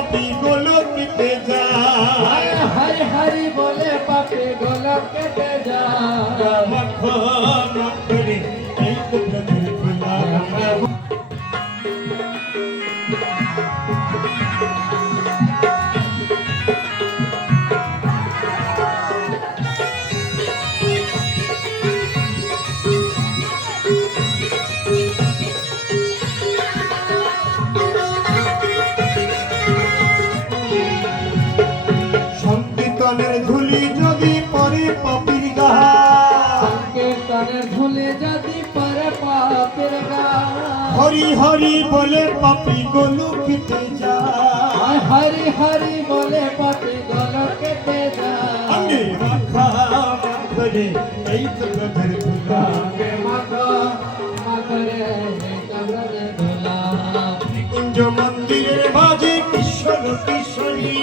পাপি গোলকেতে যায় হরি হরি বলে পাপি গোলকেতে যায় মাখো মাখরে এই তো ব্রজের ধুলা সংকীর্তনের ধুলি যদি পরে পাপির গায়ে সংকীর্তনের ধুলি যদি পরে পাপির গায়ে হরি হরি বলে পাপি গোলকেতে যায় হরি হরি বলে পাপি গোলকেতে আঙ্গে যায় মাখা মাখরে এই তো ব্রজের ধুলা মাখো মাখরে কবরে ধুলা কুঞ্জ মন্দিরের মাঝে কিশোর কিশোরী